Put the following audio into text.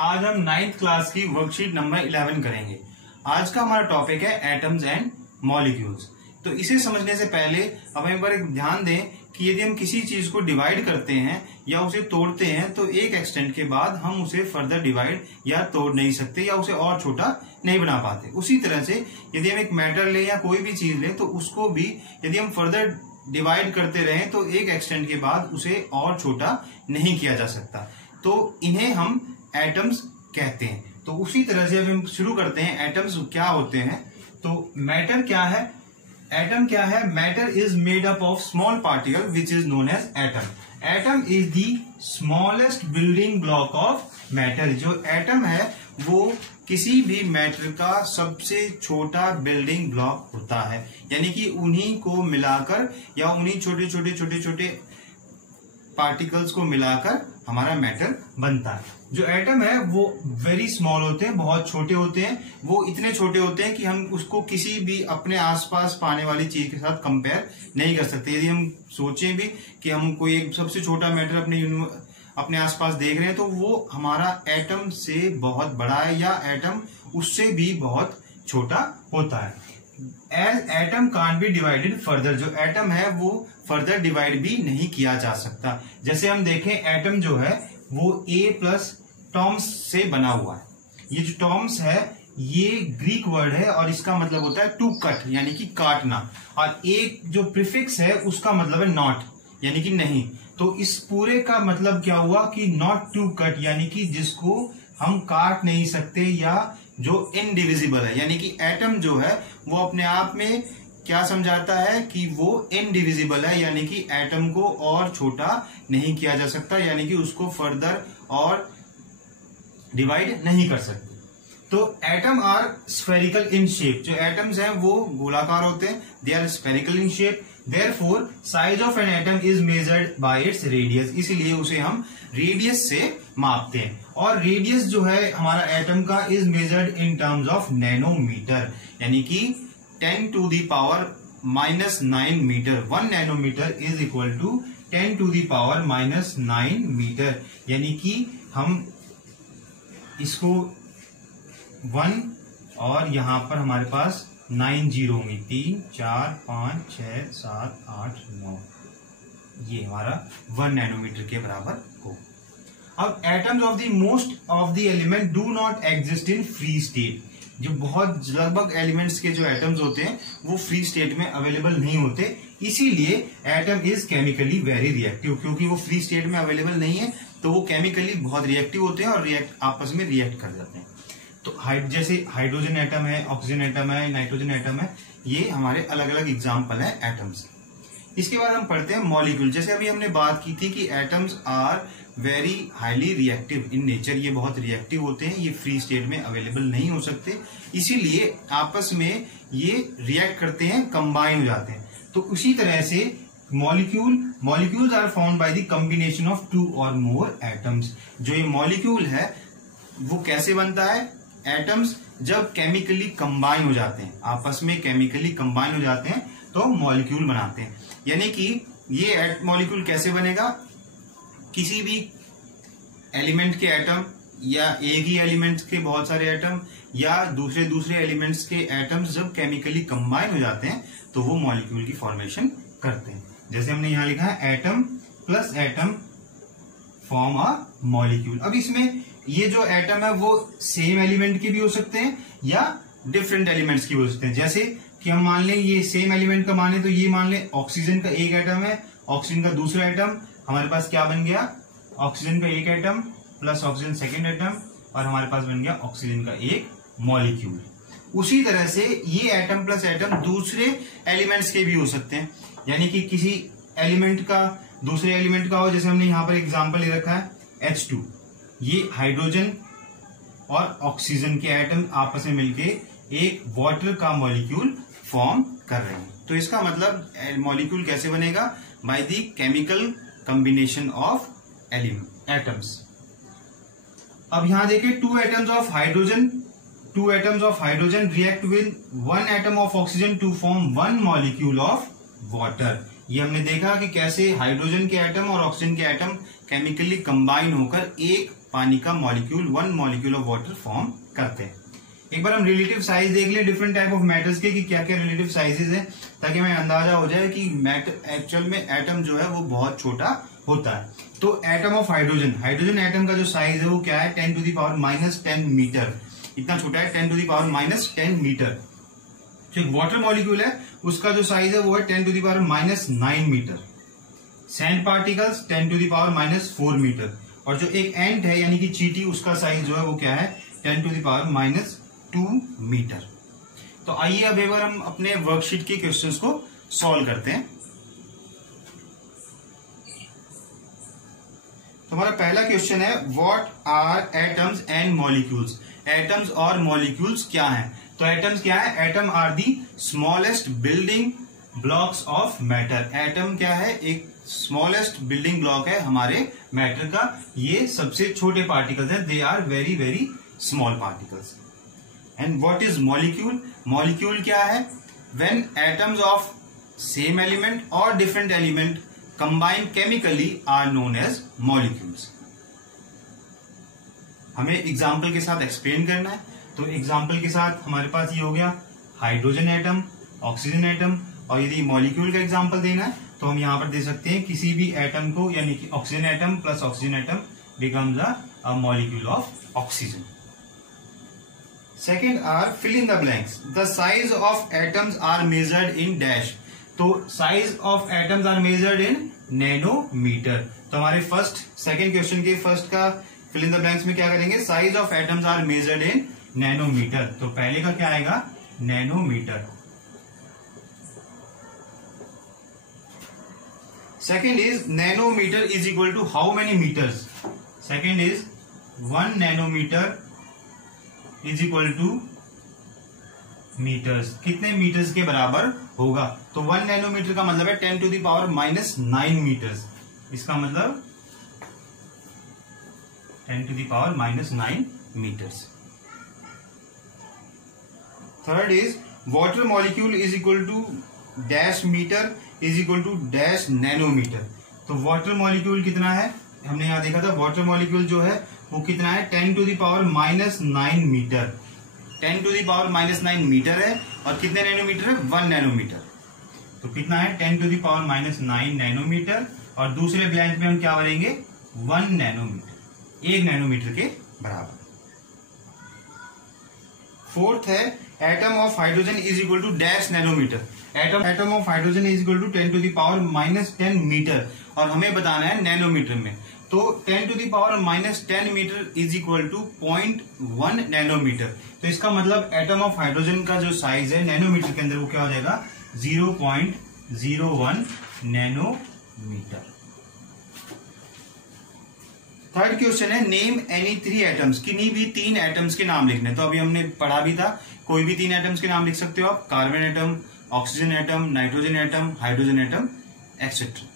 आज हम 9th class की वर्कशीट नंबर 11 करेंगे। आज का हमारा टॉपिक है एटम्स एंड मॉलिक्यूल्स। तो इसे समझने से पहले अब हम एक बार ध्यान दें कि यदि हम किसी चीज को डिवाइड करते हैं या उसे तोड़ते हैं तो एक एक्सटेंट के बाद हम उसे फर्दर डिवाइड या तोड़ नहीं सकते या उसे और छोटा नहीं बना पाते। उसी तरह से यदि हम एक मैटर लें या कोई भी चीज लें तो उसको भी यदि हम फर्दर डिवाइड करते रहें तो एक एक्सटेंट के बाद उसे और छोटा नहीं किया जा सकता। तो इन्हें हम एटम्स कहते हैं। तो उसी तरह से अब हम शुरू करते हैं। एटम्स क्या होते हैं? तो मैटर क्या है? एटम क्या है? Matter is made up of small particle which is known as atom. Atom is the smallest building block of matter. जो एटम है वो किसी भी मैटर का सबसे छोटा बिल्डिंग ब्लॉक होता है, यानी कि उन्हीं को मिलाकर या उन्हीं छोटे छोटे पार्टिकल्स को मिलाकर हमारा मैटर बनता है। जो एटम है वो वेरी स्मॉल होते हैं, बहुत छोटे होते हैं। वो इतने छोटे होते हैं कि हम उसको किसी भी अपने आसपास पाने वाली चीज के साथ कंपेयर नहीं कर सकते। यदि हम सोचें भी कि हम कोई एक सबसे छोटा मैटर अपने आसपास देख रहे हैं तो वो हमारा एटम से बहुत बड़ा है या एटम उससे भी बहुत छोटा होता है। As atom can't be divided further. जो एटम है वो फर्दर डिवाइड भी नहीं किया जा सकता। जैसे हम देखें एटम जो है वो ए प्लस टॉम्स से बना हुआ है। ये जो टॉम्स है ये ग्रीक वर्ड है और इसका मतलब होता है टू कट, यानी कि काटना। और एक जो प्रीफिक्स है उसका मतलब है नॉट, यानी कि नहीं। तो इस पूरे का मतलब क्या हुआ कि नॉट टू कट, यानी कि जिसको हम काट नहीं सकते या जो इनडिविजिबल है। यानी कि एटम जो है वो अपने आप में क्या समझाता है कि वो इनडिविजिबल है, यानी कि एटम को और छोटा नहीं किया जा सकता, यानी कि उसको फर्दर और डिवाइड नहीं कर सकते। तो atom are spherical in shape. जो एटम्स हैं वो गोलाकार होते हैं, they are spherical in shape. Therefore size of an atom is measured by its radius. इसीलिए उसे हम रेडियस से मापते हैं। और रेडियस जो है हमारा एटम का is measured in terms of nanometre, यानी कि 10 to the power -9 metre. 1 nanometre is equal to 10 to the power -9 metre, यानी कि हम इसको 1 और यहां पर हमारे पास 9 जीरो होंगी, 3 4 5 6 7 8 9, ये हमारा 1 नैनोमीटर के बराबर हो। अब atoms of the most of the element do not exist in free state. जो बहुत लगभग एलिमेंट्स के जो एटम्स होते हैं वो फ्री स्टेट में अवेलेबल नहीं होते, इसीलिए atom is chemically very reactive. क्योंकि वो फ्री स्टेट में अवेलेबल नहीं है तो वो केमिकली बहुत रिएक्टिव होते हैं और आपस में रिएक्ट कर जाते हैं। तो जैसे हाइड्रोजन एटम है, ऑक्सीजन एटम है, नाइट्रोजन एटम है, ये हमारे अलग अलग एग्जाम्पल है एटम्स। इसके बाद हम पढ़ते हैं मॉलिक्यूल। जैसे अभी हमने बात की थी कि atoms are very highly reactive in nature. ये बहुत रिएक्टिव होते हैं, ये फ्री स्टेट में अवेलेबल नहीं हो सकते, इसीलिए आपस में ये रिएक्ट करते हैं, कंबाइन हो जाते हैं। तो उसी तरह से molecules are found by the combination of 2 और मोर एटम्स। जो ये मॉलिक्यूल है वो कैसे बनता है? एटम्स जब केमिकली कंबाइन हो जाते हैं, आपस में केमिकली कंबाइन हो जाते हैं तो मॉलिक्यूल बनाते हैं। यानी कि ये मॉलिक्यूल कैसे बनेगा? किसी भी एलिमेंट के एटम या एक ही एलिमेंट के बहुत सारे एटम या दूसरे एलिमेंट्स के एटम्स जब केमिकली कंबाइन हो जाते हैं तो वो मॉलिक्यूल की फॉर्मेशन करते हैं। जैसे हमने यहां लिखा है atom plus atom form a molecule. अब इसमें ये जो एटम है वो सेम एलिमेंट के भी हो सकते हैं या डिफरेंट एलिमेंट्स के भी हो सकते हैं। जैसे कि हम मान लें ये सेम एलिमेंट का माने तो ये मान लें ऑक्सीजन का एक एटम है, ऑक्सीजन का दूसरा एटम, हमारे पास क्या बन गया? ऑक्सीजन का एक atom plus oxygen second atom और हमारे पास बन गया ऑक्सीजन का एक मॉलिक्यूल। उसी तरह से ये एटम प्लस एटम दूसरे एलिमेंट्स के भी हो सकते हैं, यानी कि किसी एलिमेंट का दूसरे एलिमेंट का हो। जैसे हमने यहां पर एग्जांपल ले रखा है H2। ये हाइड्रोजन और ऑक्सीजन के एटम आपस में मिलके एक वाटर का मॉलिक्यूल फॉर्म कर रहे हैं। तो इसका मतलब मॉलिक्यूल कैसे बनेगा? By the chemical combination of atoms. अब यहां देखें 2 atoms of hydrogen react with 1 atom of oxygen to form 1 molecule of water. ये हमने देखा कि कैसे हाइड्रोजन के एटम और ऑक्सीजन के एटम केमिकली कंबाइन होकर एक पानी का molecule, 1 molecule of water form करते हैं। एक बार हम रिलेटिव साइज देख ले डिफरेंट टाइप ऑफ मैटर्स के कि क्या क्या रिलेटिव साइजेस है, ताकि हमें अंदाजा हो जाए कि एक्चुअल में एटम जो है वो बहुत छोटा होता है। तो atom of hydrogen, hydrogen atom का जो साइज है वो क्या है, 10⁻⁻10 मीटर, इतना छोटा है, 10⁻⁻10 मीटर। जो एक वाटर मॉलिक्यूल है उसका जो साइज है वो है 10⁻⁹ मीटर। Sand particles 10⁻⁻4 metre. और जो एक एंट है यानी कि चींटी, उसका साइज जो है वो क्या है, 10⁻⁻2 मीटर। तो आइए अब एक बार हम अपने वर्कशीट के क्वेश्चंस को सॉल्व करते हैं। तो हमारा पहला क्वेश्चन है, what are atoms and molecules. Atoms और मॉलिक्यूल्स क्या हैं? तो एटम्स क्या है, atom are the smallest building blocks of matter. Atom क्या है, एक स्मॉलेस्ट बिल्डिंग ब्लॉक है हमारे मैटर का, ये सबसे छोटे पार्टिकल्स हैं, they are very very small particles. And what is molecule? Molecule क्या है, when atoms of same element और different element combine chemically are known as molecules. हमें एग्जाम्पल के साथ एक्सप्लेन करना है। तो एग्जाम्पल के साथ हमारे पास ये हो गया हाइड्रोजन एटम, ऑक्सीजन एटम, और यदि मॉलिक्यूल का एग्जाम्पल देना है तो हम यहां पर दे सकते हैं किसी भी एटम को, यानी कि oxygen atom plus oxygen atom becomes a molecule of oxygen. Second are fill in the blanks. The size of atoms are measured in dash. तो size of atoms are measured in nanometer. तो हमारे second question के first का fill in the blanks में क्या करेंगे, size of atoms are measured in nanometer. तो पहले का क्या आएगा, nanometer. Second is nanometer is equal to how many metres. Second is 1 nanometre is equal to metres. कितने मीटर्स के बराबर होगा? तो 1 नैनोमीटर का मतलब है 10⁻⁹ मीटर्स। इसका मतलब 10⁻⁹ metres. Third is water molecule is equal to dash metre is equal to dash nanometre. तो वाटर मॉलिक्यूल कितना है, हमने यहां देखा था, वाटर मॉलिक्यूल जो है वो कितना है, 10⁻⁻9 मीटर। 10⁻⁻9 मीटर है, और कितने नैनोमीटर है, 1 नैनोमीटर। तो कितना है, 10⁻⁹ नैनोमीटर, और दूसरे ब्लैंक में हम क्या भरेंगे, 1 नैनोमीटर, 1 नैनोमीटर के बराबर। फोर्थ है atom of hydrogen is equal to dash nanometre. Atom of hydrogen is equal to 10⁻⁻10 metre, और हमें बताना है नैनोमीटर में। तो 10⁻⁻10 metre is equal to 0.1 nanometre. तो इसका मतलब एटम ऑफ हाइड्रोजन का जो साइज है नैनोमीटर के अंदर वो क्या हो जाएगा, 0.01 नैनोमीटर। थर्ड क्वेश्चन है, नेम एनी 3 एटम्स। किन्हीं भी 3 एटम्स के नाम लिखने। तो अभी हमने पढ़ा भी था, कोई भी 3 एटम्स के नाम लिख सकते हो आप, carbon atom, oxygen atom, nitrogen atom, hydrogen atom, etcetera.